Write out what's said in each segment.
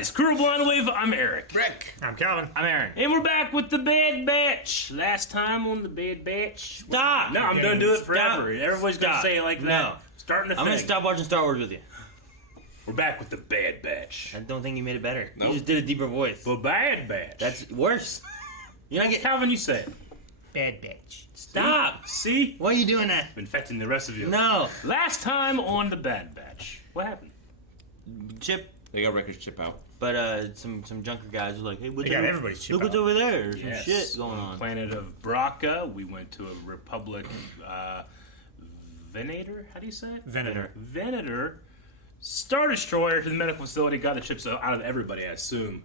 guys, Crew Blind Wave, I'm Eric. Rick. I'm Calvin. I'm Aaron. And we're back with the Bad Batch. Last time on the Bad Batch. Stop! No, I'm gonna do it forever. Stop. Everybody's gonna Stop. say it like that. No. Starting to I'm gonna stop watching Star Wars with you. We're back with the Bad Batch. I don't think you made it better. Nope. You just did a deeper voice. The Bad Batch. That's worse. You're not getting. Calvin, you say it. Bad bitch. Stop! See? Why are you doing that? Infecting the rest of you. No. Last time on the Bad Batch. What happened? Chip. They got Wreckers Chip out. But some junker guys were like, hey, what's They got over- everybody's chip look what's out. over there. There's Yes. some shit going on. Planet of Braca. We went to a Republic Venator? How do you say it? Venator. Venator. Star Destroyer to the medical facility. Got the chips out of everybody, I assume.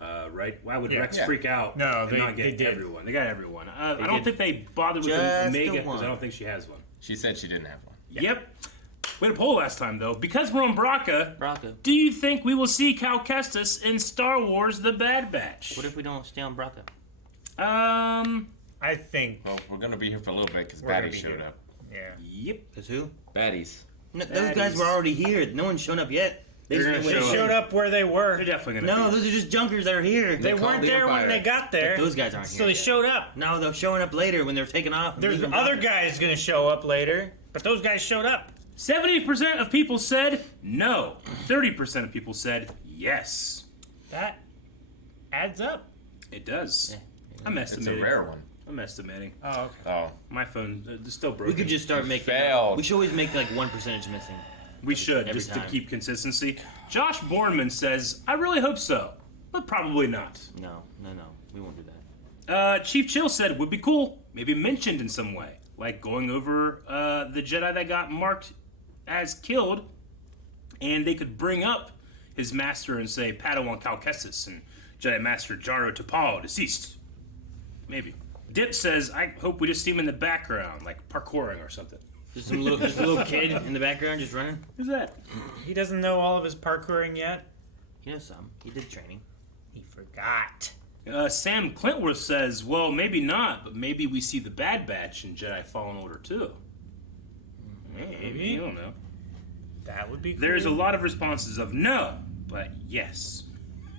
Right? Why would Yeah. Rex Yeah. freak out No, and they- not they get did. everyone? They got everyone. I don't did. think they bothered with Just the the Omega because one. I don't think she has one. She said she didn't have one. Yep. We had a poll last time, though. Because we're on Braca, Braca. do you think we will see Cal Kestis in Star Wars The Bad Batch? What if we don't stay on Braca? I think. Well, we're gonna be here for a little bit because We're gonna Baddies be showed here. up. Yeah. Yep. Cause who? Baddies. No, those guys were already here. No one's shown up yet. They They're just gonna been show They waiting. showed up where they were. They're definitely going to No, be. those are just junkers that are here. They called weren't the there when Empire. they got there. Those guys aren't So here they yet. showed up. No, they're showing up later when they're taking off. and There's leaving other Braca. guys gonna show up later, but those guys showed up. 70% of people said no. 30% of people said yes. That adds up. It does. Yeah. I'm It's a estimating. rare one. I'm estimating. Oh, okay. Oh. My phone is still broken. We could just start making. failed. We should always make like 1% missing. We should, every just to time. keep consistency. Josh Borneman says, I really hope so, but probably not. No, we won't do that. Chief Chill said, would be cool, maybe mentioned in some way, like going over the Jedi that got marked as killed, and they could bring up his master and say Padawan Cal Kestis and Jedi Master Jaro Tapal deceased. Maybe. Dip says, I hope we just see him in the background, like parkouring or something. Just a little kid in the background just running. Who's that? He doesn't know all of his parkouring yet. He knows some. He did training. He forgot. Sam Clintworth says, well, maybe not, but maybe we see the Bad Batch in Jedi Fallen Order too. Maybe. I don't know. That would be cool. There's a lot of responses of no, but yes.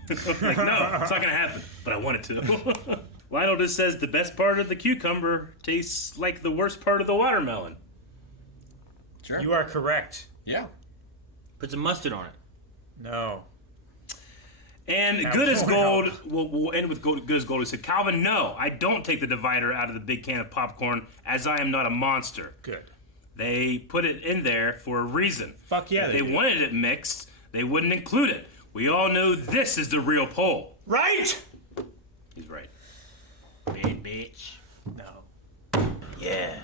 Like, no, it's not going to happen, but I want it to. Lionel just says the best part of the cucumber tastes like the worst part of the watermelon. Sure. You are correct. Yeah. Put some mustard on it. No. And Now, Good as hold Gold, we'll end with Good as Gold. He said, Calvin, no, I don't take the divider out of the big can of popcorn, as I am not a monster. Good. They put it in there for a reason. Fuck yeah, If they they did. wanted it mixed, they wouldn't include it. We all know this is the real poll. Right? He's right. Bad bitch. No. Yeah.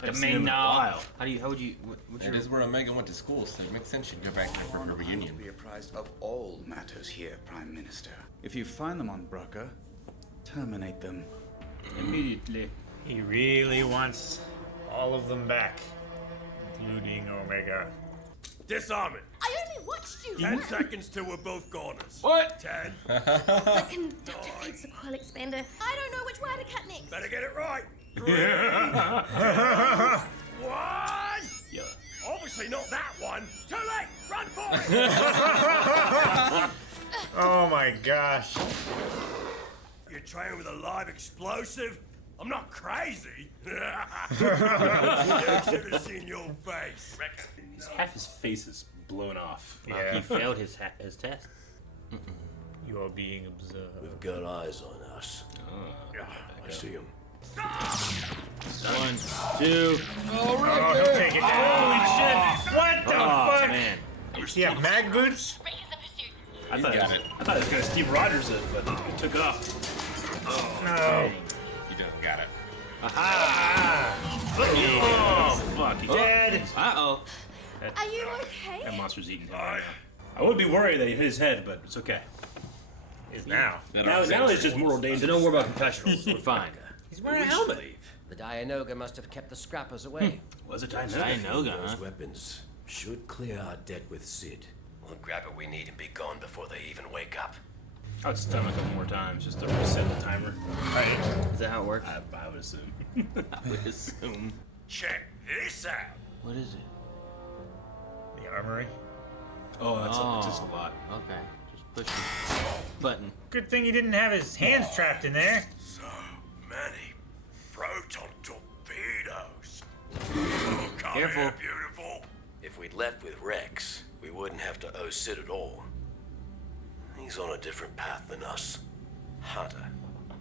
Haven't The seen him main in a now. while. How would you? What's That your? is where Omega went to school, so it makes sense she'd go back there for her reunion. Be apprised of all matters here, Prime Minister. If you find them on Braca, terminate them. Immediately. He really wants all of them back, including Omega. Disarm it. I only watched you 10 work. seconds till we're both goners. What? 10. The conductor feeds the coil expander. I don't know which way to cut next. Better get it right. 3, 1. Yeah. Obviously not that one. Too late. Run for it. Oh my gosh. You're training with a live explosive? I'm not crazy. You should have seen your face. Half his face is blown off. Yeah. He failed his test. You're being observed. We've got eyes on us. I see him. 1, 2. Oh, he'll take it down. Holy shit! What the Oh fuck? man. Does he have mag boots? Raise the pursuit. I thought, got it. I thought it was going to Steve Rogers it, but he took off. No. You just got it. Oh, fuck. He Dead. Uh-oh. Are you okay? That monster's eating him right now. I would be worried that he hit his head, but it's okay. Is now. Now it's just mortal So danger. don't worry about concussionals. We're fine. He's wearing a helmet. The Dianoga must have kept the scrappers away. Was it I Dianoga? know, huh? Those weapons should clear our debt with Sid. We'll grab what we need and be gone before they even wake up. I would stun him a couple more times just to reset the timer. Is that how it works? I would assume. I would assume. Check this out. What is it? The armory. Oh, that's just a lot. Okay. Just Push button. Good thing he didn't have his hands trapped in there. So many proton torpedoes. Come Careful. here, beautiful. If we'd left with Rex, we wouldn't have to owe Sid at all. He's on a different path than us. Hunter.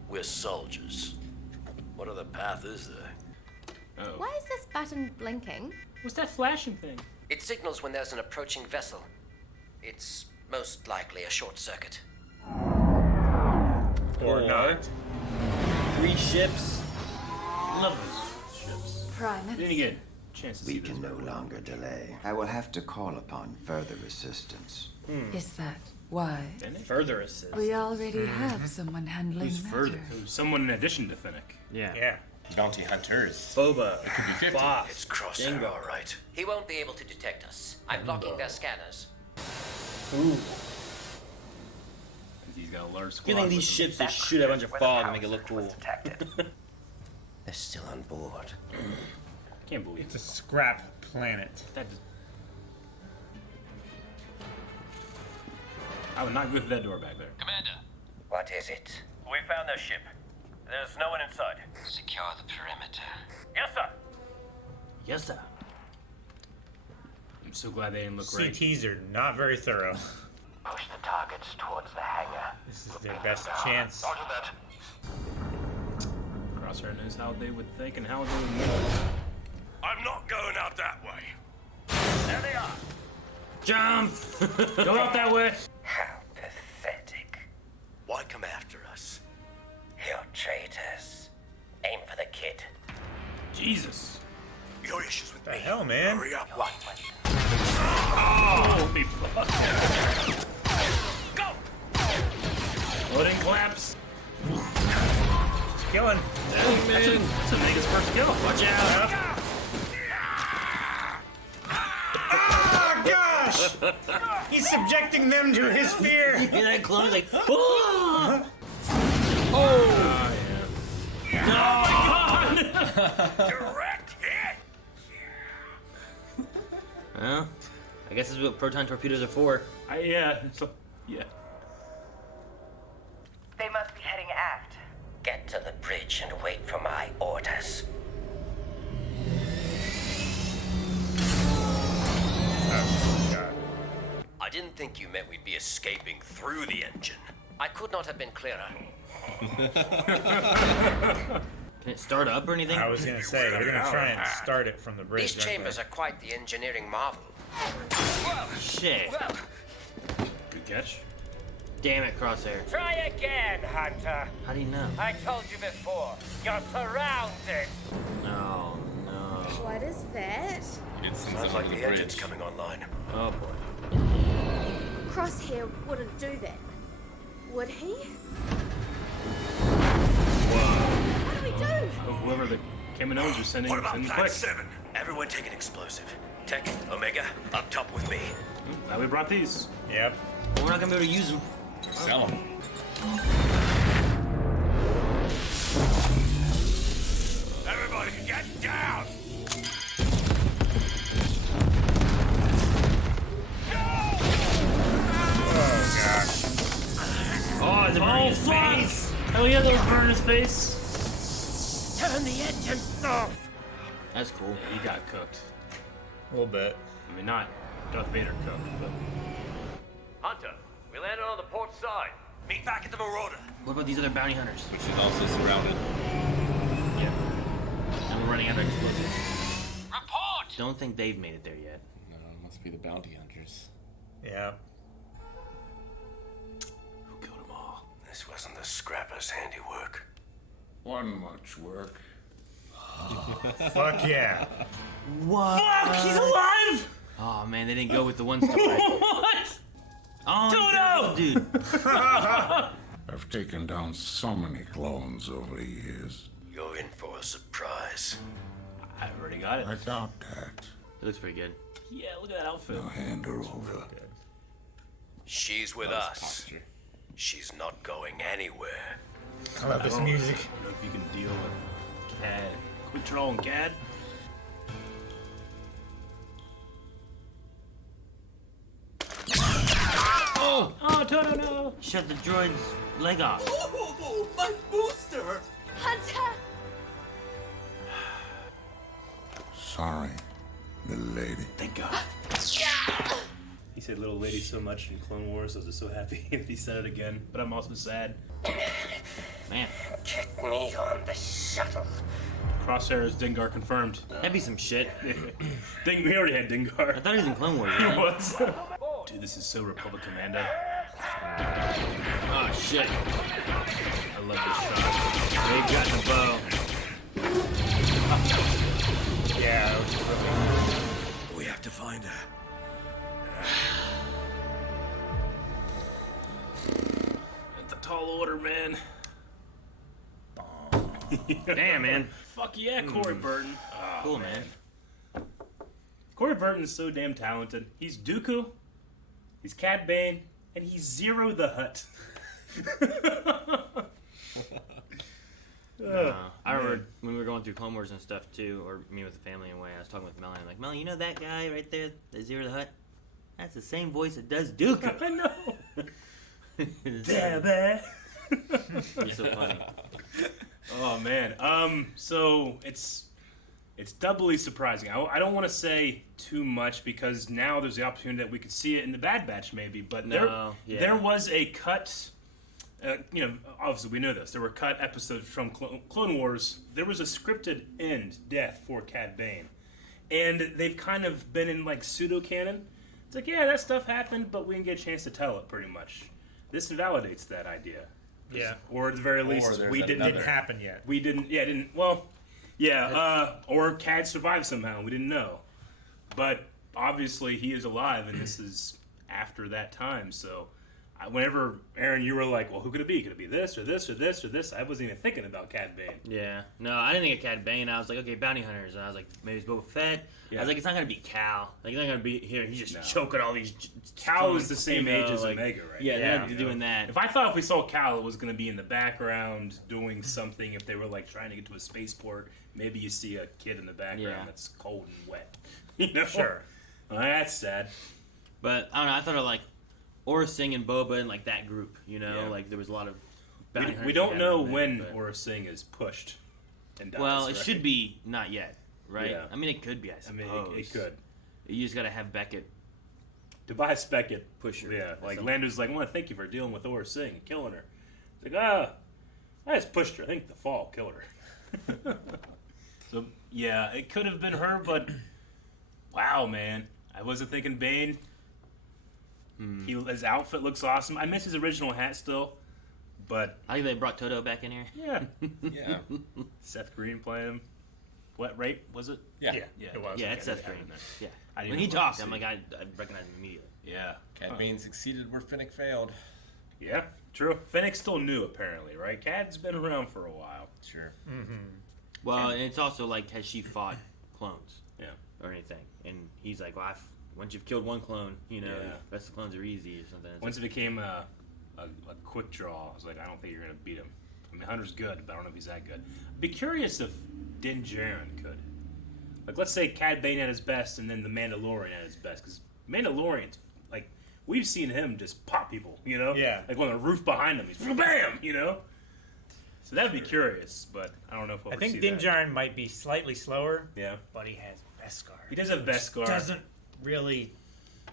We're soldiers. What other path is there? Oh. Why is this button blinking? What's that flashing thing? It signals when there's an approaching vessel. It's most likely a short circuit. Or not. 3 ships. Love those ships. Prime Didn't get a chance to see We this can no before. longer delay. I will have to call upon further assistance. Is that why? Further assist. We already have someone handling Who's matters. further? Someone in addition to Finnick. Yeah. Yeah. Bounty hunters. Boba. Could be 50. Boss. It's Crosshair, Dingo. all right. He won't be able to detect us. I'm blocking their scanners. Ooh. He's got a large squad. Getting with these him. ships that shoot a bunch of fog and make it look cool. They're still on board. Can't believe It's a scrap planet. that. I would not go through that door back there. Commander, What is it? we found their ship. There's no one inside. Secure the perimeter. Yes, sir. Yes, sir. I'm so glad they didn't look right. CTs are not very thorough. Push the targets towards the hangar. This is their best chance. Roger that. Crosshair knows how they would think and how they would move. I'm not going out that way. There they are. Jump! Go out that way. How pathetic. Why come after us? You're traitors. Aim for the kid. Jesus. Your issues with The me. hell, man? Hurry up. Holy fuck. Go. Loading collapse. He's killing. That's a Vegas first kill. Watch out. Oh, gosh! He's subjecting them to his fear. Hear that clone? Like, oh! Direct hit. Well, I guess this is what proton torpedoes are for. Yeah. They must be heading aft. Get to the bridge and wait for my orders. Oh, God. I didn't think you meant we'd be escaping through the engine. I could not have been clearer. Can it start up or anything? I was gonna say, they're gonna try and start it from the bridge. These chambers are quite the engineering marvel. Shit. Good catch. Damn it, Crosshair. Try again, Hunter. How do you know? I told you before. You're surrounded. No, no. What is that? You did send Sounds someone like to the the engine's bridge. coming online. Oh boy. Crosshair wouldn't do that. Would he? What do we do? Whoever the Kaminoans are sending, What about send Plan quick. 7? Everyone take an explosive. Tech, Omega, up top with me. Now we brought these. Yep. But we're not gonna be able to use them. Sell them. Everybody, get down! Oh, gosh. Oh, is it burning his face? Hell yeah, those burn his face. Turn the engine off. That's cool. He got cooked. A little bit. I mean, not Darth Vader cooked, but Hunter, we landed on the port side. Meet back at the Marauder. What about these other bounty hunters? Which is also surrounded. yeah. And we're running out of explosives. Report! Don't think they've made it there yet. No, it must be the bounty hunters. Yeah. Who killed them all? This wasn't the scrapper's handiwork. One much work. Fuck yeah. What? Fuck! He's alive! Oh man, they didn't go with the one step right. What? Oh, Todo! dude. I've taken down so many clones over the years. You're in for a surprise. I already got it. I doubt that. It looks pretty good. Yeah, look at that outfit. Now hand her over. She's with Nice us. posture. She's not going anywhere. I love this music. I don't know if you can deal with Cad. Quit trolling, Cad. Oh, Todo, no! Shut the droid's leg off. Oh, my booster! Hunter! Sorry, little lady. Thank God. He said little lady so much in Clone Wars, I was just so happy that he said it again. But I'm also sad. Man, Get me on the shuttle. Crosshair is Dengar confirmed. that'd be some shit. We already had I Dengar. thought he was in Clone Wars. He Right? was. Dude, this is so Republic Commando. Oh shit! I love this shot. They got the bow. Yeah, that was really... We have to find her. It's a tall order, man. Damn, man. Fuck yeah, Corey Burton. Oh, Cool, man. Corey Burton's so damn talented. He's Dooku, he's Cad Bane, and he's Zero the Hutt. I remember when we were going through Clone Wars and stuff too, or me with the family in a way. I was talking with Melanie. I'm like, Melanie, you know that guy right there, the Zero the Hutt? That's the same voice that does Dooku. I know. Damn, It's so funny. Oh man. So it's doubly surprising. I don't want to say too much because now there's the opportunity that we could see it in the Bad Batch maybe. But there was a cut. Obviously we know this. There were cut episodes from Clone Wars. There was a scripted end death for Cad Bane, and they've kind of been in like pseudo canon. It's like, yeah, that stuff happened, but we didn't get a chance to tell it. Pretty much, this invalidates that idea. Yeah. Or at the very least, there's we didn't. another. Didn't happen yet. We didn't. Yeah, didn't. Well, yeah. Or Cad survived somehow. We didn't know, but obviously he is alive, and this is after that time. So, whenever Aaron, you were like, "Well, who could it be? Could it be this or this or this or this?" I wasn't even thinking about Cad Bane. Yeah. No, I didn't think of Cad Bane. I was like, okay, bounty hunters. And I was like, maybe it's Boba Fett. Yeah. I was like, it's not going to be Cal. Like, it's not going to be here. He's just No. choking all these... Cal is the same age as like, Omega, right? Yeah, they're not You doing know? that. If I thought if we saw Cal, it was going to be in the background doing something. If they were like trying to get to a spaceport, maybe you see a kid in the background Yeah. that's cold and wet. You know? Sure. Well, that's sad. But, I don't know, I thought of, like, Aura Singh and Boba and, like, that group, you know? Yeah. Like, there was a lot of bounty hunters We don't together know in when that, but- Aura Singh is pushed and dies. Well, it right? should be not yet, right? Yeah. I mean, it could be, I I suppose. mean, it could. You just got to have Beckett Tobias Beckett. push her. Yeah, like So- Lando's like, I want to thank you for dealing with Aura Singh and killing her. It's like, I just pushed her. I think the fall killed her. So, yeah, it could have been her, but wow, man. I wasn't thinking Bane. His outfit looks awesome. I miss his original hat still, but I think they brought Todo back in here. yeah. Yeah. Seth Green playing him. What rape was it? Yeah. Yeah, It was. Yeah, it's Okay, Seth they Green. have him there. Yeah. I didn't When he know talked, what I'm to like, I recognize him immediately. Yeah. Cad Bane succeeded where Finnick failed. Yeah, true. Fennec's still new, apparently, right? Cad's been around for a while. Sure. Well, and it's also like, has she fought clones Yeah. or anything? And he's like, well, once you've killed one clone, you know, Yeah. the rest of the clones are easy or something. It's Once it like, became a quick draw, I was like, I don't think you're going to beat him. I mean, Hunter's good, but I don't know if he's that good. I'd be curious if Din Djarin could. Like, let's say Cad Bane at his best and then the Mandalorian at his best. Because Mandalorian's, like, we've seen him just pop people, you know? Yeah. Like, on the roof behind him, he's BAM! You know? So that'd be curious, but I don't know if we'll I ever think see Din that. Djarin might be slightly slower, Yeah. but he has Beskar. He does have Beskar. Doesn't really.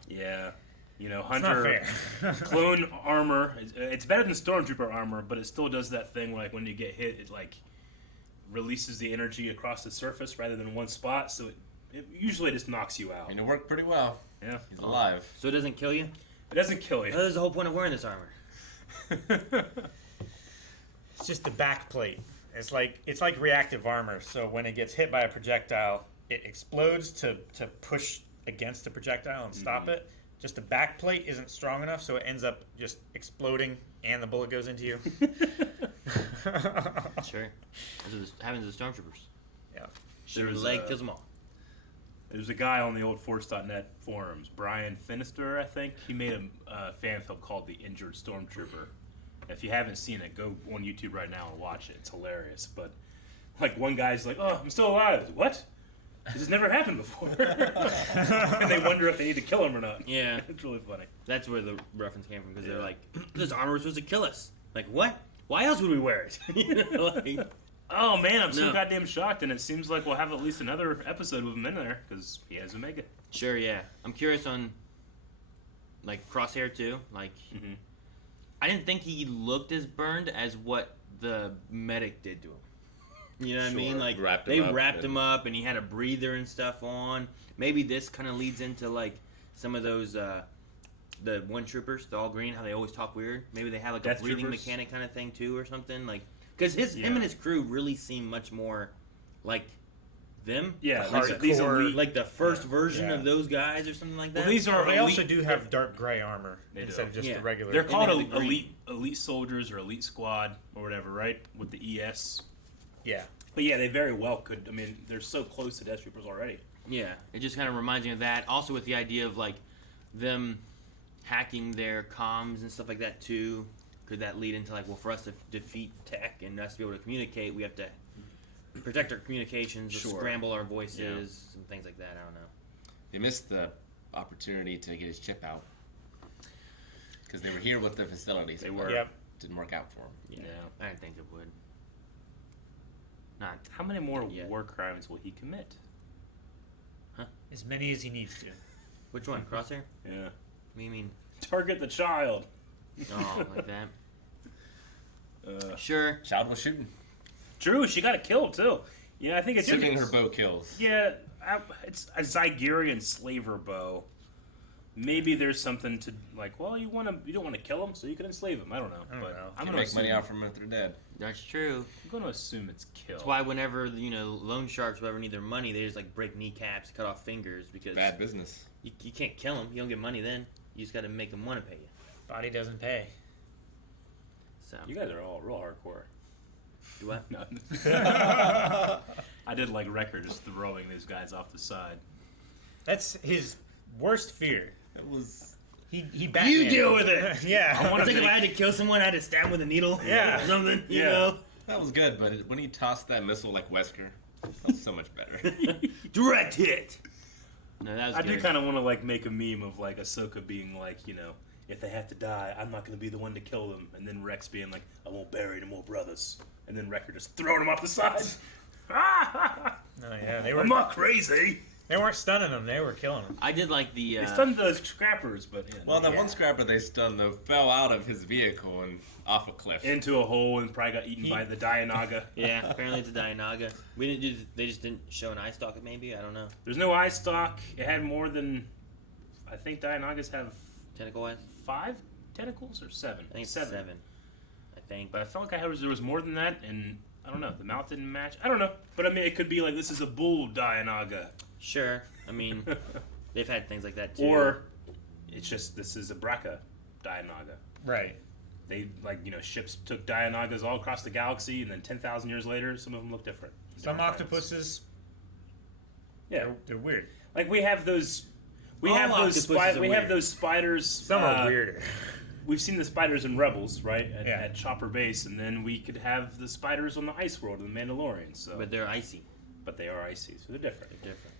Yeah. You know, It's not Hunter fair. clone armor. It's better than Stormtrooper armor, but it still does that thing where, like, when you get hit, it like releases the energy across the surface rather than one spot. So it usually just knocks you out. And it worked pretty well. Yeah, He's alive. so it doesn't kill you? it doesn't kill Well, you. that's the whole point of wearing this armor. It's just the back plate. It's like reactive armor. So when it gets hit by a projectile, it explodes to push against the projectile and stop it. Just the back plate isn't strong enough, so it ends up just exploding, and the bullet goes into you. Sure. That's what happens to the stormtroopers. Yeah. Their There's leg a- kills them all. There's a guy on the old Force.net forums, Brian Finister, I think. He made a fan film called The Injured Stormtrooper. If you haven't seen it, go on YouTube right now and watch it. It's hilarious. But, like, one guy's like, oh, I'm still alive. What? This has never happened before. And they wonder if they need to kill him or not. Yeah. It's really funny. That's where the reference came from, because they're like, this armor was supposed to kill us. Like, what? Why else would we wear it? You know, like, Oh man, I'm so No. goddamn shocked, and it seems like we'll have at least another episode with him in there because he has Omega. sure, yeah. I'm curious on, like, Crosshair, too. Like, Mhm. I didn't think he looked as burned as what the medic did to him. You know what I mean? Like, Wrapped they him up wrapped and- him up, and he had a breather and stuff on. Maybe this kind of leads into, like, some of those, the one troopers, the all green, how they always talk weird. Maybe they have, like, Death a breathing troopers? mechanic kind of thing, too, or something. Like, because him Yeah. and his crew really seem much more like them. Yeah, Hardcore. these elite. Like the first version Yeah. of those guys or something like that. Well, these are Well, they elite. also do have dark gray armor They instead do. of just Yeah. the regular. They're called they have the green. elite soldiers or elite squad or whatever, right? With the ES. Yeah. But yeah, they very well could. I mean, they're so close to Death Troopers already. Yeah, it just kind of reminds me of that. Also with the idea of like them hacking their comms and stuff like that too. Could that lead into like, well, for us to defeat tech and us to be able to communicate, we have to protect our communications, Sure. scramble our voices, and things like that. I don't know. They missed the opportunity to get his chip out because they were here with the facilities. They but were. Yep. Didn't work out for them. Yeah, Yeah. I didn't think it would. Not. How many more Yeah. war crimes will he commit? As many as he needs to. Which one? Crosshair? Yeah. What do you mean? Target the child. Oh, like that? Sure. Child was shooting. True, she got a kill too. Yeah, I think it's Shooting her bow kills. Yeah, it's a Zygerian slaver bow. Maybe there's something to like. Well, you don't want to kill him, so you can enslave him. I don't know. I don't but know. I'm You gonna make assume, money off from if they're dead. That's true. I'm gonna assume it's kill. That's why whenever, loan sharks, whoever need their money, they just like break kneecaps, cut off fingers, because Bad business. you can't kill them. You don't get money then. You just got to make them want to pay you. Body doesn't pay. So You guys are all real hardcore. do what? No. I did like Wrecker just throwing these guys off the side. That's his worst fear. It was. He Batman. You deal with it. Yeah. I wanna It's like if make- I had to kill someone, I had to stab them with a needle. Yeah. Or something. You Yeah. know. That was good, but when he tossed that missile like Wesker, that was so much better. Direct hit. No, that was I good. do kind of want to like make a meme of like Ahsoka being like, if they have to die, I'm not going to be the one to kill them, and then Rex being like, I won't bury no more brothers, and then Wrecker just throwing them off the side. No, yeah, I'm not crazy. They weren't stunning him. They were killing him. I did like the. They stunned those scrappers, but Well, that one scrapper they stunned though fell out of his vehicle and off a cliff. into a hole and probably got eaten by the Dianoga. Yeah, apparently it's a Dianoga. We didn't do. They just didn't show an eye stalk. Maybe I don't know. There's no eye stalk. It had more than, I think Dianogas have Tentacle wise, 5 tentacles or 7. I think it's 7. I think. But I felt like there was more than that, and I don't know. The mouth didn't match. I don't know. But I mean, it could be like this is a bull Dianoga. Sure. I mean, they've had things like that too. Or it's just this is a Braca Dianoga. Right. They ships took Dianogas all across the galaxy, and then 10,000 years later, some of them look different. Some Different octopuses, Yeah, they're weird. like we have those. We All have those. octopuses are We have weird. those spiders. Some are weirder. We've seen the spiders in Rebels, right? Yeah. At Chopper Base, and then we could have the spiders on the ice world in the Mandalorian. So, But they're icy. but they are icy, so they're different. They're different.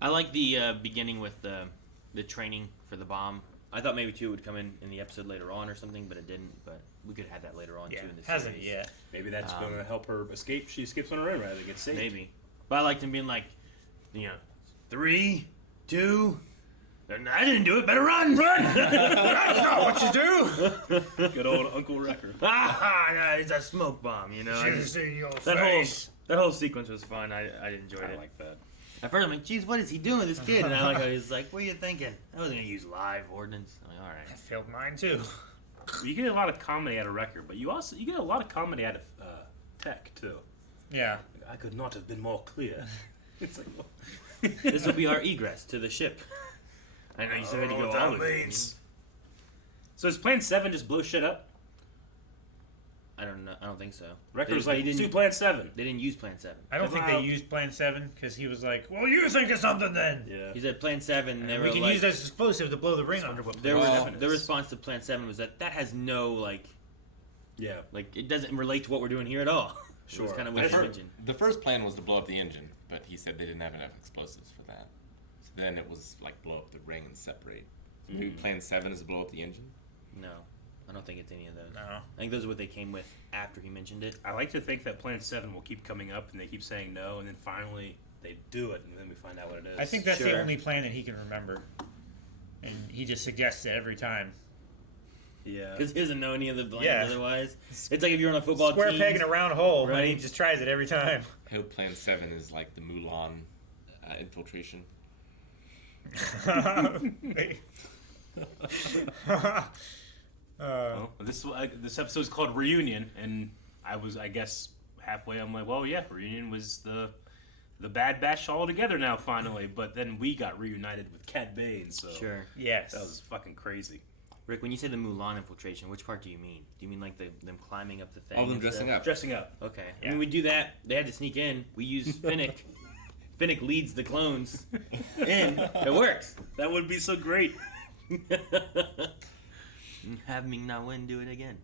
I like the beginning with the training for the bomb. I thought maybe too it would come in the episode later on or something, but it didn't. But we could have that later on Yeah, too in the hasn't series. yet. Maybe that's going to help her escape. She escapes on her own rather than get saved. Maybe. But I liked him being like, 3, 2. I didn't do it. Better run! Run! That's not what you do. Good old Uncle Wrecker. Ah, it's a smoke bomb. I just- in your that whole sequence was fun. I enjoyed I it. like that. At first, I'm like, geez, what is he doing with this kid? And I like how he's like, what are you thinking? I wasn't going to use live ordnance. I'm like, all I right. failed mine too. You get a lot of comedy out of Wrecker, but you get a lot of comedy out of Tech too. Yeah. I could not have been more clear. It's like, well, This will be our egress to the ship. I know you said we had to go all the way. So is Plan 7 just blow shit up? I don't know. I don't think so. Wrecker's They like, didn't- do Plan 7. They didn't use Plan 7. I don't think they Wow. used Plan 7 because he was like, well, you think of something then. Yeah. He said Plan 7, and they were We can like, use this explosive to blow the ring on. their, Plan res- 7 their is. response to Plan 7 was that has no, Yeah. it doesn't relate to what we're doing here at all. Sure. It was kind of I what you heard- mentioned. The first plan was to blow up the engine, but he said they didn't have enough explosives for that. So then it was like blow up the ring and separate. So maybe Plan 7 is to blow up the engine? No, I don't think it's any of those. No. I think those are what they came with after he mentioned it. I like to think that Plan 7 will keep coming up, and they keep saying no, and then finally they do it, and then we find out what it is. I think that's the Sure. only plan that he can remember, and he just suggests it every time. Yeah. Because he doesn't know any of the plans Yeah. otherwise. It's like if you're on a football Square team. peg in a round hole, but he Right. just tries it every time. I hope Plan 7 is like the Mulan infiltration. Well, this episode's called Reunion, and I guess, halfway I'm like, well, yeah, Reunion was the Bad Batch all together now, finally. But then we got reunited with Cad Bane, so Sure. Yes. that was fucking crazy. Rick, when you say the Mulan infiltration, which part do you mean? Do you mean like them climbing up the thing? All of them and dressing stuff? up. Dressing up. Okay. Yeah. I mean, we do that. They had to sneak in. We use Finnick. Finnick leads the clones in. It works. That would be so great. Have Ming Na Wen do it again.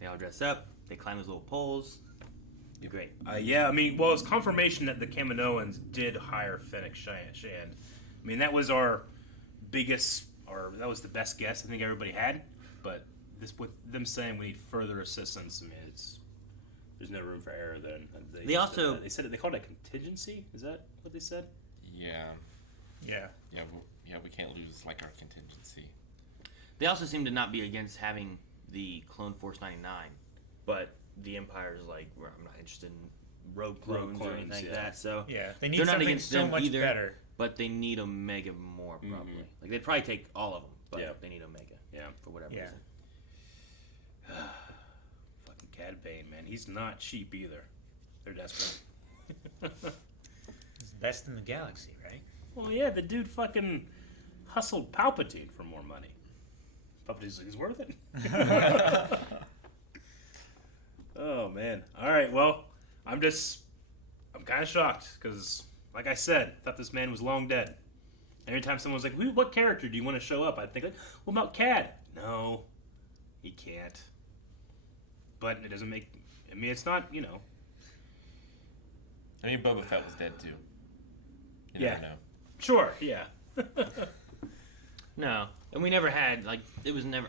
They all dress up. They climb those little poles. Great. Yeah, I mean, well, it's confirmation that the Kaminoans did hire Fennec Shand. I mean, that was our biggest, or that was the best guess I think everybody had. But this, with them saying we need further assistance, I mean, there's no room for error then. They also- they said it. They called it a contingency. Is that what they said? Yeah. Yeah. We can't lose like our contingency. They also seem to not be against having the Clone Force 99, but the Empire's like, well, I'm not interested in rogue clones or clones, anything like yeah. that. So Yeah. They need they're not something against so them much either, better. but they need Omega more probably. Like they'd probably take all of them, but Yeah. they need Omega. Yeah. For whatever Yeah. reason. Fucking Cad Bane, man. He's not cheap either. They're desperate. He's the best in the galaxy, right? Well, yeah, the dude fucking hustled Palpatine for more money. Palpatine's like, he's worth it. Oh, man. All right, well, I'm kind of shocked because, like I said, I thought this man was long dead. Every time someone was like, what character do you want to show up? I'd think, like, what about Cad? No, he can't. But it doesn't make, I mean, it's not, you know. I mean, Boba Fett was dead too. You Yeah. never know. Sure, yeah. No, and we never had like it was never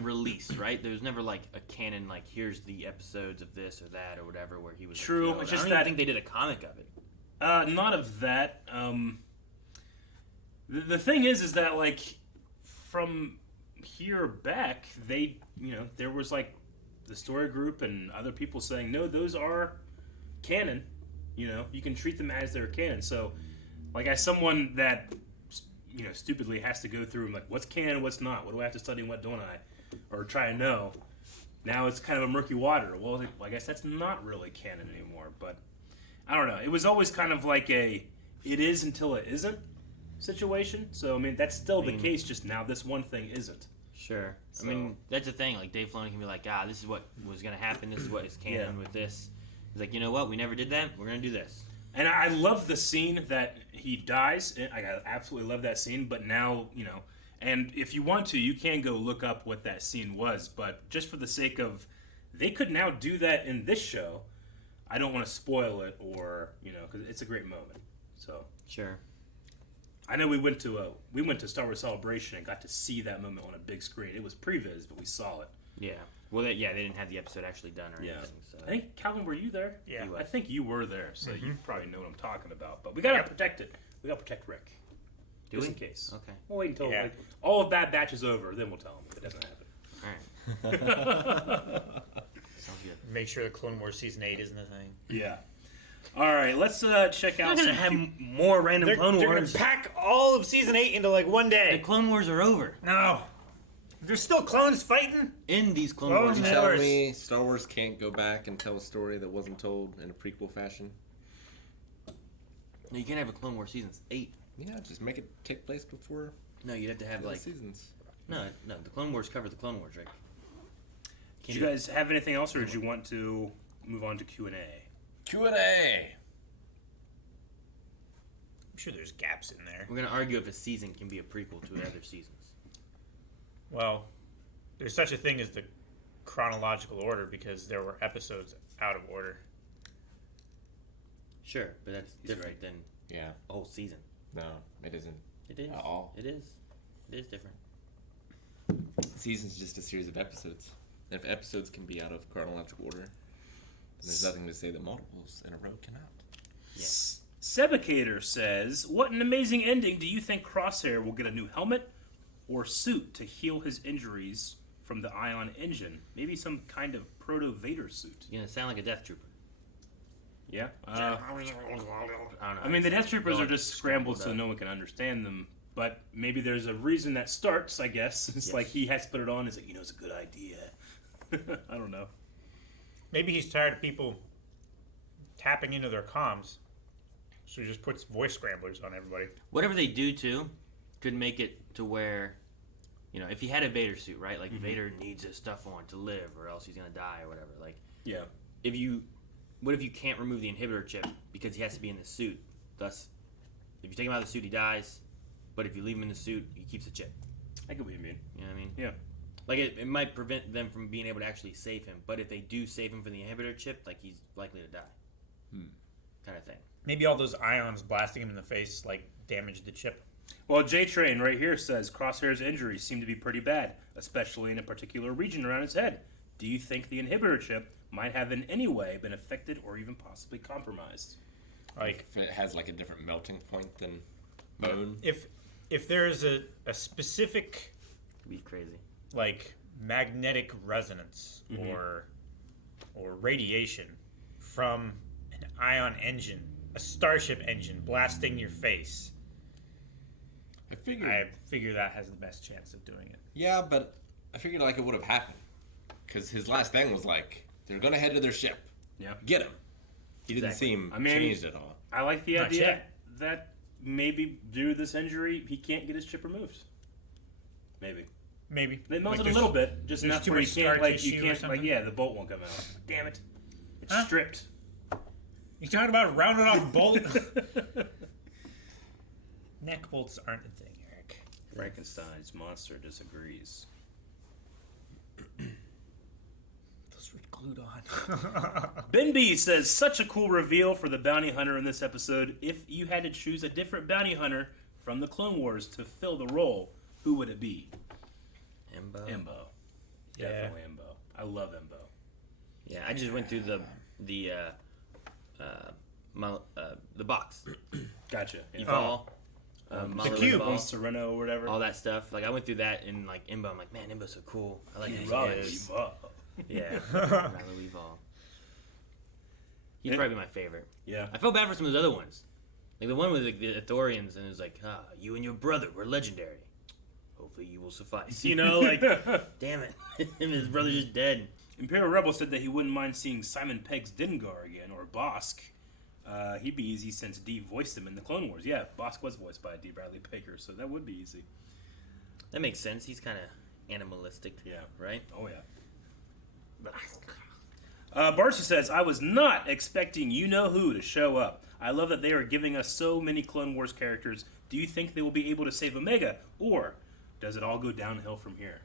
released, right? There was never like a canon like here's the episodes of this or that or whatever where he was like, True, killed. it's I just don't even that- think they did a comic of it. Not of that. The thing is that like from here back, they, you know, there was like the story group and other people saying no, those are canon. You know, you can treat them as they're canon. So, like as someone that, you know, stupidly has to go through and like what's canon, what's not, what do I have to study and what don't I, or try to know. Now it's kind of a murky water. Well, I guess that's not really canon anymore. But I don't know. It was always kind of like it is until it isn't situation. So I mean, that's still the case. Just now, this one thing isn't. Sure. So- I mean, that's the thing. Like Dave Filoni can be like, this is what was gonna happen. This is what is canon Yeah. with this. He's like, you know what? We never did that. We're gonna do this. And I love the scene that he dies. I absolutely love that scene. But now, you know, and if you want to, you can go look up what that scene was. But just for the sake of, they could now do that in this show. I don't want to spoil it, or you know, because it's a great moment. So Sure. I know we went to Star Wars Celebration and got to see that moment on a big screen. It was previs, but we saw it. Yeah. Well, they didn't have the episode actually done or anything. So. I think Calvin, were you there? Yeah. I think you were there, so you probably know what I'm talking about. But we gotta protect it. We gotta protect Rick. Do just we? in case. Okay. We'll wait until Yeah. like, all of that batch is over, then we'll tell him if it doesn't happen. All right. Sounds good. Make sure the Clone Wars Season 8 isn't a thing. Yeah. All right, let's check We're out not gonna some. have more random Clone They're Wars. gonna pack all of Season 8 into like one The day. Clone Wars are over. No. There's still clones fighting? In these Clone Clone Wars. You Wars. tell me Star Wars can't go back and tell a story that wasn't told in a prequel fashion? No, you can't have a Clone Wars seasons 8. Yeah, just make it take place before No, you'd have to have the like seasons. no. The Clone Wars cover the Clone Wars, Rick. Did you guys have anything else, or did you want to move on to Q&A? Q&A. I'm sure there's gaps in there. We're gonna argue if a season can be a prequel to other seasons. Well, there's such a thing as the chronological order because there were episodes out of order. Sure, but that's different than Yeah. a whole season. No, it isn't. It is. At all. It is. It is different. Season's just a series of episodes. And if episodes can be out of chronological order, then there's nothing to say that multiples in a row cannot. Yes. Sebicator says, what an amazing ending. Do you think Crosshair will get a new helmet or suit to heal his injuries from the Ion engine? Maybe some kind of proto-Vader suit. You're gonna sound like a Death Trooper. Yeah. I don't know. I mean, the Death Troopers Going are just scrambled so up. no one can understand them. But maybe there's a reason that starts, I guess. It's Yes. like he has to put it on. It's like, it's a good idea. I don't know. Maybe he's tired of people tapping into their comms, so he just puts voice scramblers on everybody. Whatever they do too could make it to where, if he had a Vader suit, right? Like Vader needs his stuff on to live, or else he's gonna die or whatever. Like, Yeah. what if you can't remove the inhibitor chip because he has to be in the suit? Thus, if you take him out of the suit, he dies. But if you leave him in the suit, he keeps the chip. I get what you mean. You know what I mean? Yeah. Like, it might prevent them from being able to actually save him. But if they do save him from the inhibitor chip, like, he's likely to die. Kind of thing. Maybe all those ions blasting him in the face damaged the chip. Well, J-Train right here says Crosshair's injuries seem to be pretty bad, especially in a particular region around his head. Do you think the inhibitor chip might have in any way been affected or even possibly compromised? If it has a different melting point than bone. If there's a specific It'd be crazy. magnetic resonance or radiation from an ion engine, a starship engine blasting your face, I figure that has the best chance of doing it. Yeah, but I figured it would have happened. Because his last thing was they're going to head to their ship. Yeah. Get him. He didn't seem changed at all. I like the Not idea yet. that maybe due to this injury, he can't get his chip removed. Maybe. They melted a little bit, just there's enough too where much you can't, scar tissue or you can't, something? the bolt won't come out. Damn it. It's Huh? stripped. You talking about rounded off bolt? Neck bolts aren't a thing, Eric. Frankenstein's monster disagrees. Those were glued on. Ben B says, such a cool reveal for the bounty hunter in this episode. If you had to choose a different bounty hunter from the Clone Wars to fill the role, who would it be? Embo. Embo. Yeah. Definitely Embo. I love Embo. Yeah, I just went through the box. Gotcha. Yeah. Eval. The cube. On Sereno or whatever. All that stuff. I went through that in Embo. I'm like, man, Embo's so cool. I like his Right. voice. Evo. Yeah. Rilo Eval. He'd probably be my favorite. Yeah. I felt bad for some of those other ones. The one with the Ithorians, and it was you and your brother were legendary. Hopefully you will suffice. Damn it. Him and his brother's just dead. Imperial Rebel said that he wouldn't mind seeing Simon Pegg's Dengar again, or Bosk. He'd be easy since Dee voiced him in the Clone Wars. Yeah, Bosk was voiced by D. Bradley Baker, so that would be easy. That makes sense. He's kind of animalistic. Yeah. Right? Oh, yeah. Barcia says, I was not expecting you-know-who to show up. I love that they are giving us so many Clone Wars characters. Do you think they will be able to save Omega, or does it all go downhill from here?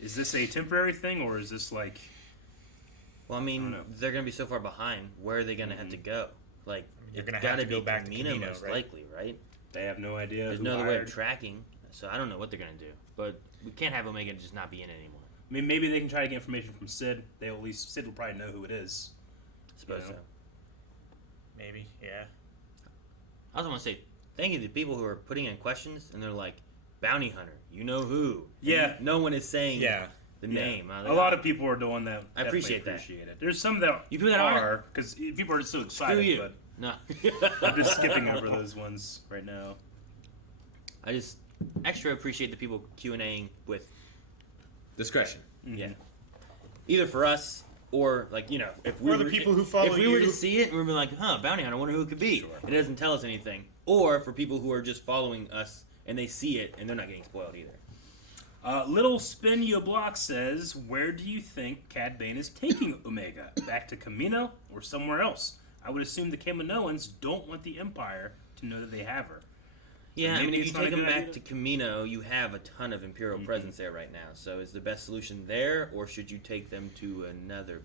Is this a temporary thing, or is this Well, I mean, they're going to be so far behind. Where are they going to have to go? They're It's gonna got have to to be go back to Kamino, Kamino, most right? likely, right? They have no idea. There's who no other way hired. of tracking, so I don't know what they're going to do. But we can't have Omega just not be in it anymore. I mean, maybe they can try to get information from Sid. Sid will probably know who it is. I suppose so. Maybe, yeah. I also want to say thank you to the people who are putting in questions, and they're like, bounty hunter, you know who? Yeah. And no one is saying the Yeah. name. A lot of people are doing that. I appreciate that. It. There's some that You put that are, because people are just so excited. Screw you. But No. I'm just skipping over those ones right now. I just extra appreciate the people Q&Aing with Discretion. Yeah. Either for us or if we Or the people who follow if we were you. to see it and we were like, bounty hunter, I wonder who it could be. Sure. It doesn't tell us anything. Or for people who are just following us and they see it and they're not getting spoiled either. Little Spin Yo Block says, where do you think Cad Bane is taking Omega? Back to Kamino or somewhere else? I would assume the Kaminoans don't want the Empire to know that they have her. Yeah, maybe if it's you not a take them good back idea. to Kamino, you have a ton of Imperial presence there right now. So is the best solution there, or should you take them to another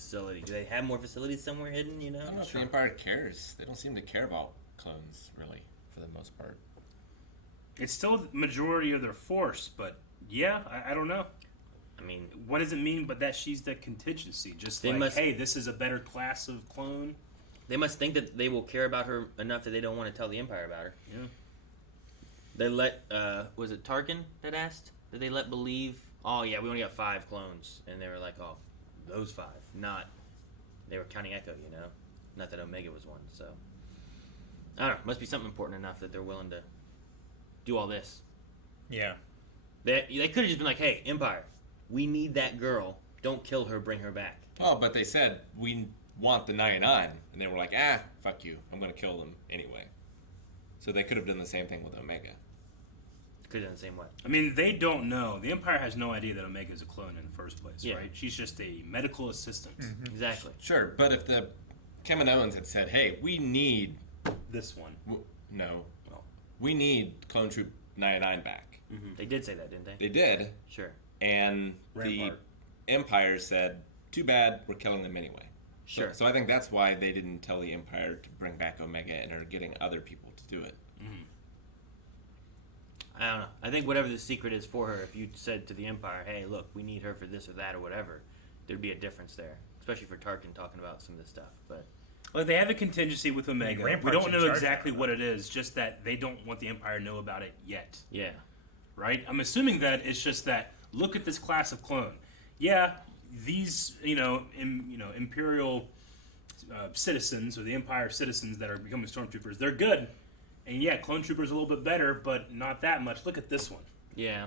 facility. Do they have more facilities somewhere hidden? You know. I don't know if the Empire cares. They don't seem to care about clones really, for the most part. It's still the majority of their force, but yeah, I don't know. I mean, what does it mean? But that she's the contingency, just They like, must- hey, this is a better class of clone. they must think that they will care about her enough that they don't want to tell the Empire about her. Yeah. They let was it Tarkin that asked? Did they let believe? Oh yeah, we only got 5 clones, and they were like, oh, those 5, not. They were counting Echo, you know, not that Omega was one. So I don't know. Must be something important enough that they're willing to do all this. Yeah. They could have just been like, hey, Empire, we need that girl. Don't kill her. Bring her back. Oh, but they said we want the 99, and they were like, fuck you, I'm gonna kill them anyway. So they could have done the same thing with Omega. Could have done the same way. I mean, they don't know. The Empire has no idea that Omega is a clone in the first place, Yeah. right? She's just a medical assistant. Exactly. Sure, but if the Kaminoans had said, hey, we need... This one. No. Well. We need Clone Troop 99 back. They did say that, didn't they? They did. Sure. And Rampart. the Empire said, too bad, we're killing them anyway. Sure. So I think that's why they didn't tell the Empire to bring back Omega and are getting other people to do it. I don't know. I think whatever the secret is for her, if you said to the Empire, hey, look, we need her for this or that or whatever, there'd be a difference there. Especially for Tarkin talking about some of this stuff. But Look, they have a contingency with Omega. We Rampart's don't in know charge exactly now. what it is, just that they don't want the Empire to know about it yet. yeah. Right? I'm assuming that it's just that, look at this class of clone. Yeah, these, Imperial citizens, or the Empire citizens that are becoming stormtroopers, they're good. And yeah, clone troopers are a little bit better, but not that much. Look at this one. Yeah.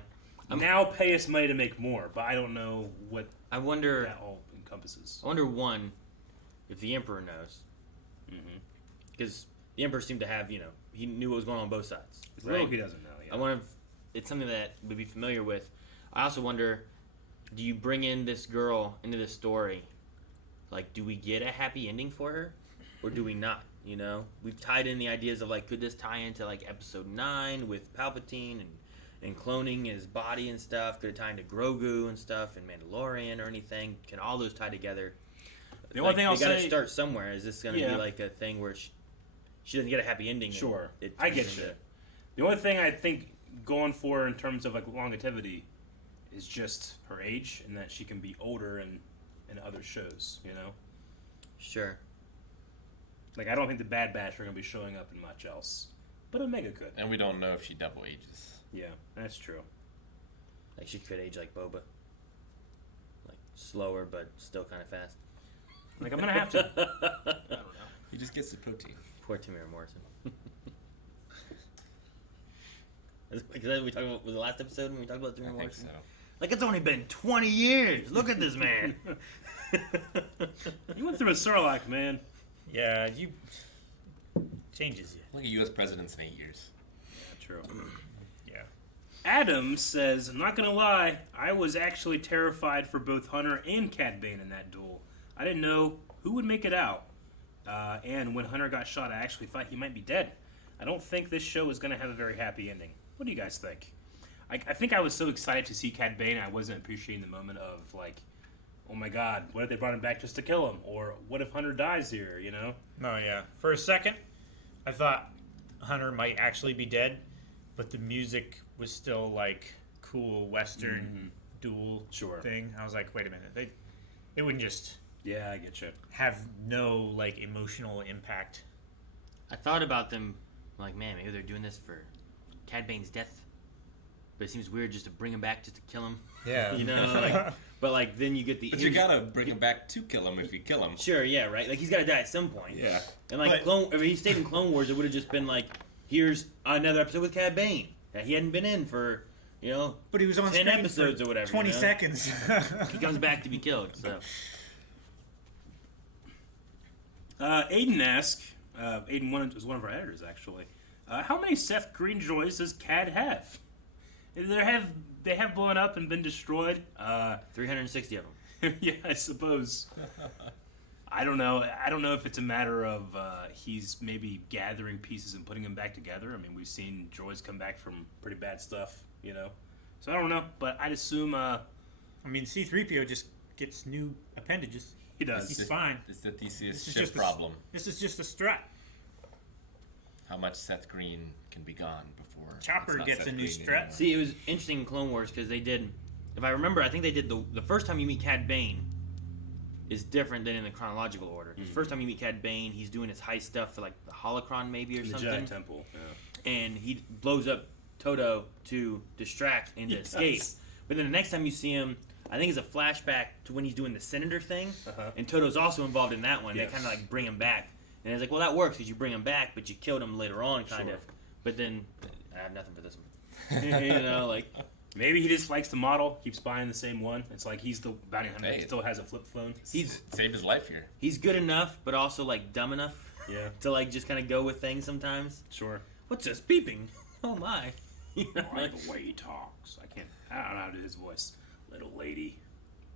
Now pay us money to make more, but I don't know what I wonder. that all encompasses. I wonder, one, if the Emperor knows. Because the Emperor seemed to have, he knew what was going on both sides. Right? He doesn't know. Yeah. I wonder if it's something that we'd be familiar with. I also wonder, do you bring in this girl into this story? Like, do we get a happy ending for her? Or do we not? We've tied in the ideas of, like, could this tie into, like, Episode 9 with Palpatine and cloning his body and stuff? Could it tie into Grogu and stuff and Mandalorian or anything? Can all those tie together? The only thing I'll they gotta say- start somewhere. Is this going to Yeah. be, like, a thing where she doesn't get a happy ending? and Sure, it I turns get into- you. The only thing I think going for in terms of like longevity is just her age and that she can be older in other shows. Sure. Like I don't think the Bad Batch are going to be showing up in much else, but Omega could. And we don't know if she double ages. Yeah, that's true. Like, she could age like Boba. Like, slower, but still kind of fast. Like I'm gonna have to. I don't know. He just gets the protein. Poor Tamir Morrison. Is that what we talked about? Was the last episode when we talked about Tamir I think Morrison? so. Like, it's only been 20 years. Look at this man. You went through a Sarlacc, man. Yeah, you changes you. Look at U.S. presidents in 8 years. Yeah, true. Yeah. Adam says, I'm not gonna lie, I was actually terrified for both Hunter and Cad Bane in that duel. I didn't know who would make it out. And when Hunter got shot, I actually thought he might be dead. I don't think this show is gonna have a very happy ending. What do you guys think? I think I was so excited to see Cad Bane, I wasn't appreciating the moment of like, oh my god, what if they brought him back just to kill him? Or what if Hunter dies here, No, yeah. For a second, I thought Hunter might actually be dead, but the music was still like cool Western duel Sure. thing. I was like, wait a minute, they wouldn't just Yeah, I get you. have no like emotional impact. I thought about them, like, man, maybe they're doing this for Cad Bane's death. But it seems weird just to bring him back just to kill him. Yeah. Like, but, like, then you get the... But you gotta bring him back to kill him if you kill him. Sure, yeah, right? Like, he's got to die at some point. Yeah. And, like, But- if he stayed in Clone Wars, it would have just been, like, here's another episode with Cad Bane that he hadn't been in for, But he was on 10 screen episodes for or whatever. 20 seconds. He comes back to be killed, so... Aiden asks, Aiden was one of our editors actually, how many Seth Greenjoys does Cad have? They have blown up and been destroyed. 360 of them. Yeah, I suppose. I don't know. I don't know if it's a matter of he's maybe gathering pieces and putting them back together. I mean, we've seen droids come back from pretty bad stuff, So I don't know, but I'd assume. I mean, C-3PO just gets new appendages. He does. He's fine. It's the Theseus This is ship just problem. This is just a strut. How much Seth Green can be gone before Chopper it's not gets Seth a new Green strut. anymore. See, it was interesting in Clone Wars because they did, if I remember, I think they did the first time you meet Cad Bane is different than in the chronological order. The first time you meet Cad Bane, he's doing his heist stuff for like the Holocron maybe or In the something. Jedi Temple. Yeah. And he blows up Todo to distract and to He escape. does. But then the next time you see him, I think it's a flashback to when he's doing the senator thing, Uh-huh. and Todo's also involved in that one. Yes. They kind of like bring him back, and it's like, well, that works because you bring him back, but you killed him later on, kind Sure. of. But then I have nothing for this one. You know, like Maybe he just likes the model, keeps buying the same one. It's like he's the bounty hunter. Hey. He still has a flip phone. he's saved his life here. he's good enough, but also like dumb enough Yeah, to like just kind of go with things sometimes. sure. What's this beeping? Oh my! You know, I like- like the way he talks. I don't know how to do his voice. Little lady.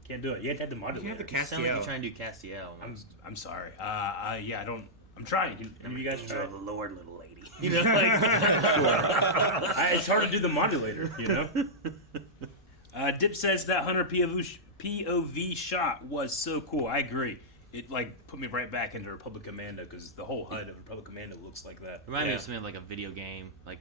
Can't do it. You have to have the modulator. You have the you sound like Castiel. you're trying to do Castiel. I'm sorry. Yeah, I don't. I'm trying. Can any of you guys try? the Lord, little lady. You know, like It's hard to do the modulator, you know? Dip says that Hunter POV shot was so cool. I agree. It, like, put me right back into Republic Commando, because the whole HUD of Republic Commando looks like that. Remind me Yeah. of something like a video game, like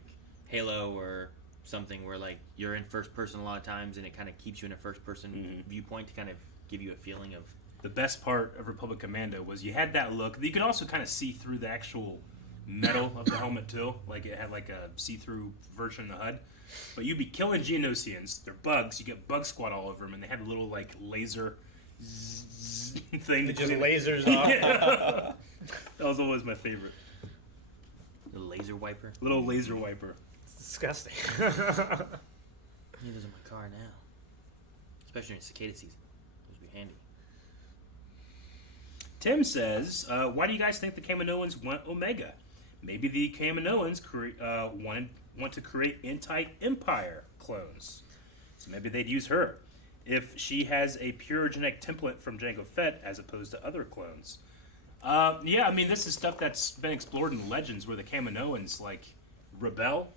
Halo or something, where like you're in first person a lot of times, and it kind of keeps you in a first person viewpoint to kind of give you a feeling of. The best part of Republic Commando was you had that look. You could also kind of see through the actual metal of the helmet too. Like it had like a see-through version of the HUD. But you'd be killing Geonosians. They're bugs. You get bug squat all over them, and they had a little like laser thing. It just lasers off. Yeah. That was always my favorite. The laser wiper. Little laser wiper. It's disgusting. I need those in my car now, especially in cicada season. Those would be handy. Tim says, why do you guys think the Kaminoans want Omega? Maybe the Kaminoans want to create anti-Empire clones. So maybe they'd use her. If she has a pure genetic template from Jango Fett as opposed to other clones. Yeah, I mean, this is stuff that's been explored in Legends where the Kaminoans, like, rebel.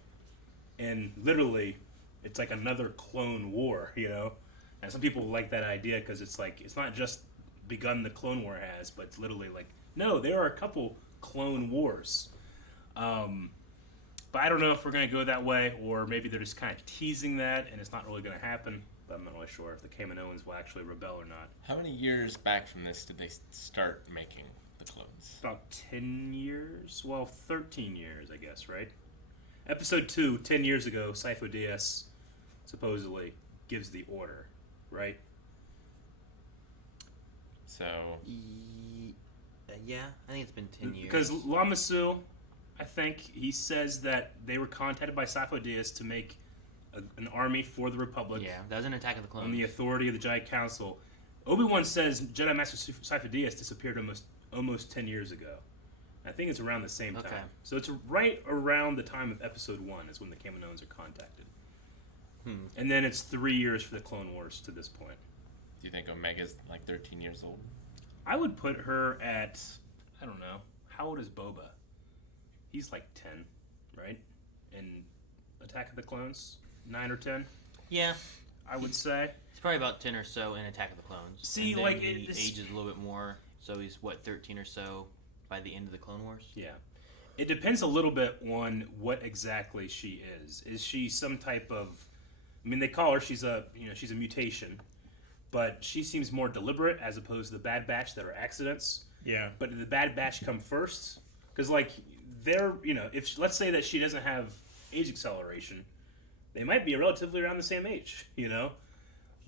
And literally, it's like another clone war, you know? And some people like that idea because it's like, it's not just begun the Clone War has, but it's literally like, no, there are a couple clone wars. But I don't know if we're going to go that way, or maybe they're just kind of teasing that, and it's not really going to happen. But I'm not really sure if the Kaminoans will actually rebel or not. How many years back from this did they start making the clones? About 10 years? Well, 13 years, I guess, right? Episode 2, 10 years ago, Sifo Dyas supposedly gives the order, right? So Yeah, I think it's been 10 years. Because Lamasu, I think, he says that they were contacted by Sifo Dyas to make an army for the Republic. Yeah, that was an Attack of the Clones. On the authority of the Jedi Council. Obi-Wan says Jedi Master Sifo Dyas disappeared almost 10 years ago. I think it's around the same time. Okay. So it's right around the time of Episode 1 is when the Kaminoans are contacted. And then it's 3 years for the Clone Wars to this point. do you think Omega's like 13 years old? I would put her at, I don't know, how old is Boba? He's like 10, right? In Attack of the Clones? 9 or 10? Yeah. I would say. It's probably about 10 or so in Attack of the Clones. See, and then like, he this- ages a little bit more, so he's, 13 or so by the end of the Clone Wars? Yeah. It depends a little bit on what exactly she is. Is she some type of, I mean, they call her, she's a mutation, but she seems more deliberate as opposed to the Bad Batch that are accidents. Yeah. But did the Bad Batch come first? Because, like, if let's say that she doesn't have age acceleration, they might be relatively around the same age,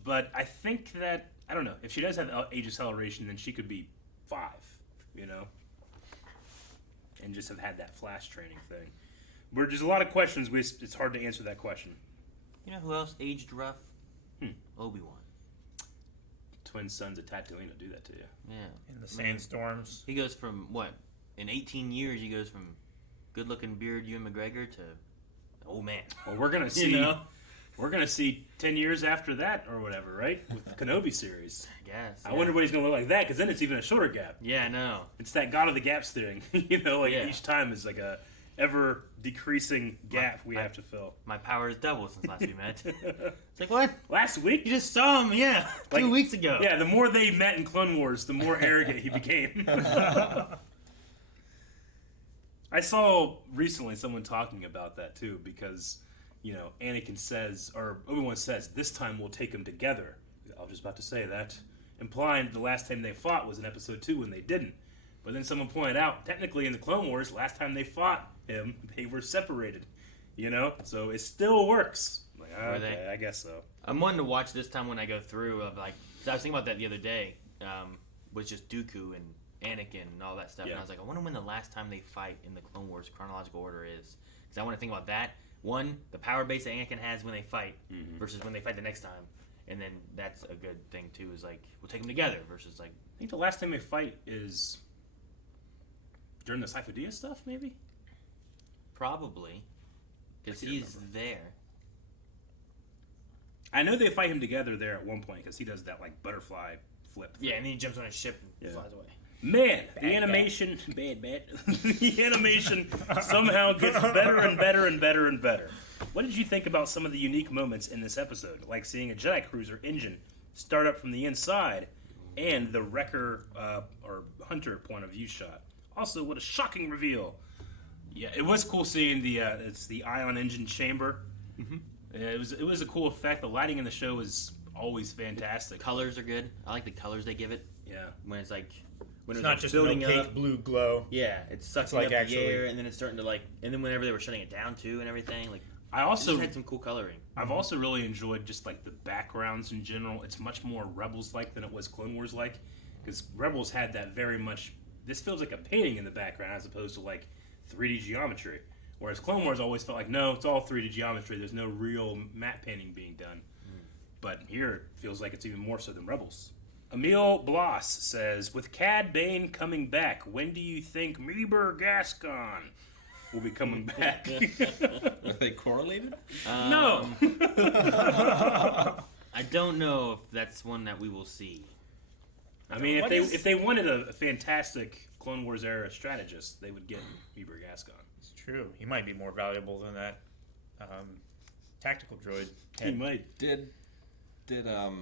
But I think that, I don't know, if she does have age acceleration, then she could be 5, and just have had that flash training thing. There's a lot of questions. It's hard to answer that question. You know who else aged rough? Obi-Wan. Twin sons of Tatooine will do that to you. Yeah. In the sandstorms. He goes from, in 18 years, he goes from good-looking beard Ewan McGregor to old man. Well, we're gonna see. We're gonna see 10 years after that or whatever, right? With the Kenobi series. I guess. I wonder what he's gonna look like that, because then it's even a shorter gap. Yeah, I know. It's that God of the Gaps thing, Yeah. Each time is like a ever decreasing gap we have to fill. My power is doubled since last we met. It's like, what? Last week? You just saw him, yeah, 2 weeks ago. Yeah, the more they met in Clone Wars, the more arrogant he became. I saw recently someone talking about that too, because, you know, Anakin says, or Obi-Wan says, this time we'll take them together. I was just about to say that, implying the last time they fought was in Episode 2 when they didn't. But then someone pointed out, technically in the Clone Wars, last time they fought him, they were separated. You know? So it still works. Like, okay, I guess so. I'm wanting to watch this time when I go through of like, 'cause I was thinking about that the other day, with just Dooku and Anakin and all that stuff, and I was like, I wonder when the last time they fight in the Clone Wars chronological order is, because I want to think about that. One, the power base that Anakin has when they fight versus when they fight the next time, and then that's a good thing too. Is like we'll take them together versus like. I think the last time they fight is during the Sifo-Dyas stuff, maybe. Probably, because he's there. I know they fight him together there at one point because he does that like butterfly flip. Yeah, and then he jumps on a ship and flies away. Man, the animation, bad. The animation somehow gets better and better and better and better. What did you think about some of the unique moments in this episode, like seeing a Jedi cruiser engine start up from the inside, and the Wrecker or Hunter point of view shot? Also, what a shocking reveal! Yeah, it was cool seeing the it's the ion engine chamber. It was a cool effect. The lighting in the show is always fantastic. Colors are good. I like the colors they give it. Yeah, when it's like. When it's not like just building opaque up, blue glow. Yeah, it's sucking like up the air, and then it's starting to like. And then whenever they were shutting it down too, and everything, like I also just had some cool coloring. I've also really enjoyed just like the backgrounds in general. It's much more Rebels like than it was Clone Wars like, because Rebels had that very much. This feels like a painting in the background as opposed to like 3D geometry. Whereas Clone Wars always felt like no, it's all 3D geometry. There's no real matte painting being done. But here it feels like it's even more so than Rebels. Emil Bloss says, with Cad Bane coming back, when do you think Meeber Gascon will be coming back? Are they correlated? No. I don't know if that's one that we will see. I mean, if they wanted a fantastic Clone Wars era strategist, they would get Meeber Gascon. It's true. He might be more valuable than that tactical droid. He might. Did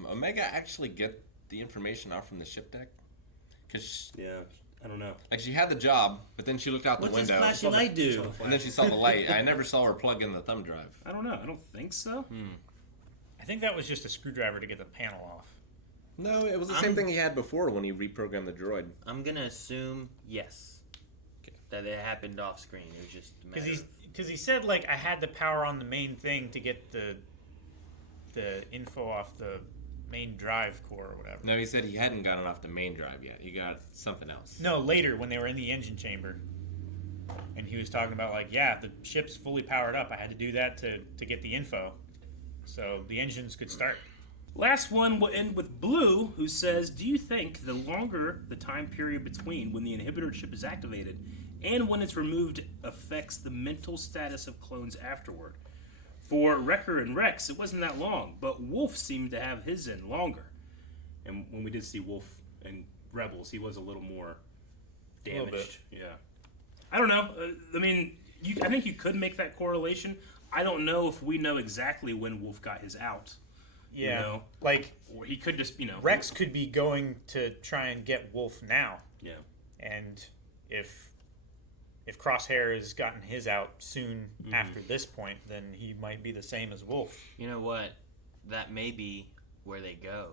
Omega actually get the information out from the ship deck? Cause I don't know. Like she had the job, but then she looked out the window. What's this flashy light do? And then she saw the light. I never saw her plug in the thumb drive. I don't know. I don't think so. I think that was just a screwdriver to get the panel off. No, it was the same thing he had before when he reprogrammed the droid. I'm gonna assume yes. Okay. That it happened off screen. It was just because he said like I had the power on the main thing to get the info off the main drive core or whatever. No, he said he hadn't gotten off the main drive yet. He got something else. No, later when they were in the engine chamber. And he was talking about like, yeah, the ship's fully powered up. I had to do that to get the info. So the engines could start. Last one will end with Blue, who says, do you think the longer the time period between when the inhibitor chip is activated and when it's removed affects the mental status of clones afterward? For Wrecker and Rex, it wasn't that long, but Wolf seemed to have his in longer. And when we did see Wolf in Rebels, he was a little more damaged. Yeah. I don't know. I mean, I think you could make that correlation. I don't know if we know exactly when Wolf got his out. Yeah. You know? Like, or he could just, Rex could be going to try and get Wolf now. Yeah. And if Crosshair has gotten his out soon after this point, then he might be the same as Wolf. You know what? That may be where they go.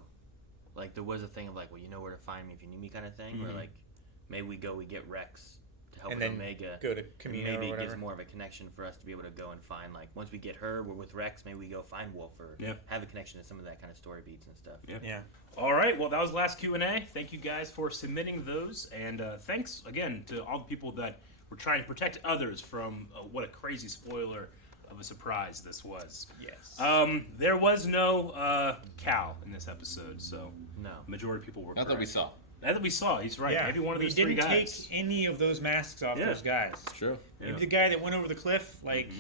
Like, there was a thing of like, well, you know where to find me if you need me kind of thing. Where, like, maybe we get Rex to help with Omega. Go to Kaminoan maybe or it gives whatever. more of a connection for us to be able to go and find, like, once we get her, we're with Rex, maybe we go find Wolf or have a connection to some of that kind of story beats and stuff. Yeah. All right, well, that was the last Q&A. Thank you guys for submitting those. And thanks, again, to all the people that were trying to protect others from what a crazy spoiler of a surprise this was. Yes. There was no Cal in this episode, so no. Majority of people were Not that we saw. Not that we saw. He's right. Yeah. Maybe one of we those three didn't guys. take any of those masks off those guys. It's true. Maybe the guy that went over the cliff, like,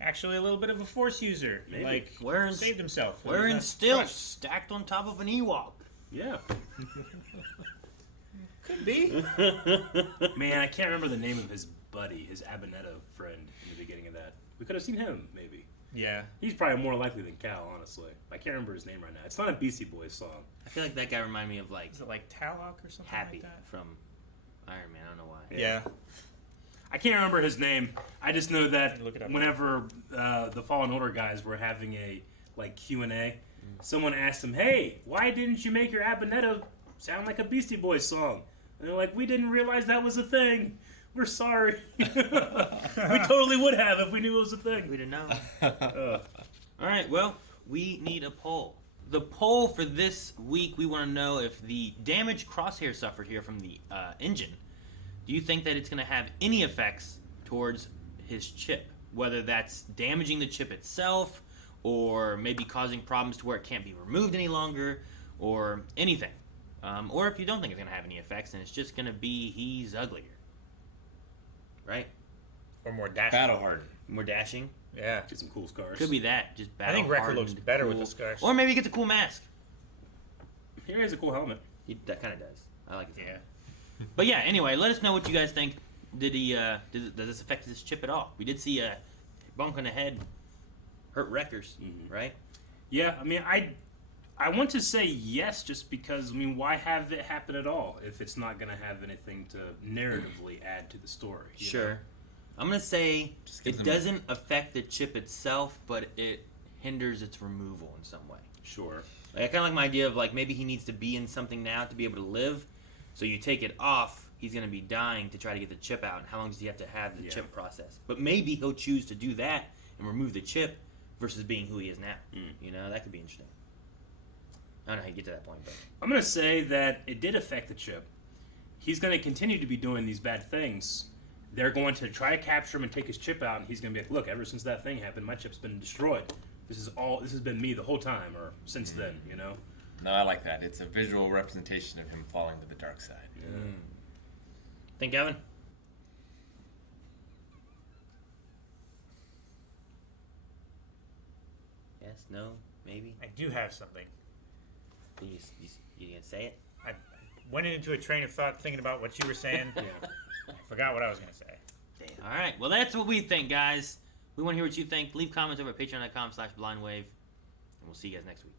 actually a little bit of a Force user. Maybe. Like, Wearing- saved himself. Wearing Not stilts crushed. stacked on top of an Ewok. Yeah. Could be. Man, I can't remember the name of his buddy, his Abinetto friend in the beginning of that. We could have seen him, maybe. Yeah. He's probably more likely than Cal, honestly. I can't remember his name right now. It's not a Beastie Boys song. I feel like that guy reminded me of like Is it like Talok or something Happy like that? from Iron Man. I don't know why. Yeah. I can't remember his name. I just know that Look it up. whenever the Fallen Order guys were having a like Q&A, someone asked him, "Hey, why didn't you make your Abinetto sound like a Beastie Boys song?" And they're like, "We didn't realize that was a thing. We're sorry. We totally would have if we knew it was a thing." We didn't know. All right, well, we need a poll. The poll for this week, we want to know if the damage Crosshair suffered here from the engine, do you think that it's going to have any effects towards his chip? Whether that's damaging the chip itself, or maybe causing problems to where it can't be removed any longer, or anything. Or if you don't think it's going to have any effects, and it's just going to be he's uglier. Right? Or more dashing. Battle hardened. More dashing. Yeah. Get some cool scars. Could be that. Just I battle think Wrecker hardened, looks better with cool. the scars. Or maybe he gets a cool mask. Here is a cool helmet. That kind of does. I like it. Yeah. But yeah, anyway, let us know what you guys think. Did he? Does this affect his chip at all? We did see a bump in the head hurt Wreckers, right? Yeah, I mean, I want to say yes, just because, I mean, why have it happen at all if it's not going to have anything to narratively add to the story? You Sure. know? I'm gonna say Just gives it him- doesn't affect the chip itself, but it hinders its removal in some way. Sure. Like, I kind of like my idea of like maybe he needs to be in something now to be able to live. So you take it off, he's gonna be dying to try to get the chip out. And how long does he have to have the chip process? But maybe he'll choose to do that and remove the chip versus being who he is now. You know, that could be interesting. I don't know how you get to that point, but I'm going to say that it did affect the chip. He's going to continue to be doing these bad things. They're going to try to capture him and take his chip out, and he's going to be like, "Look, ever since that thing happened, my chip's been destroyed. This has been me the whole time, or since then, you know?" No, I like that. It's a visual representation of him falling to the dark side. think, Gavin? Yes, no, maybe. I do have something. You gonna say it? I went into a train of thought thinking about what you were saying. I forgot what I was going to say. Damn. All right. Well, that's what we think, guys. We want to hear what you think. Leave comments over at patreon.com/blindwave, and we'll see you guys next week.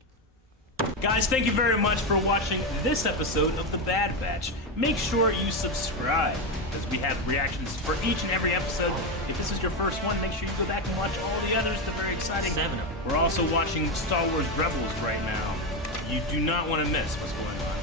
Guys, thank you very much for watching this episode of The Bad Batch. Make sure you subscribe, because we have reactions for each and every episode. If this is your first one, make sure you go back and watch all the others. They're very exciting. 7 of them. We're also watching Star Wars Rebels right now. You do not want to miss what's going on.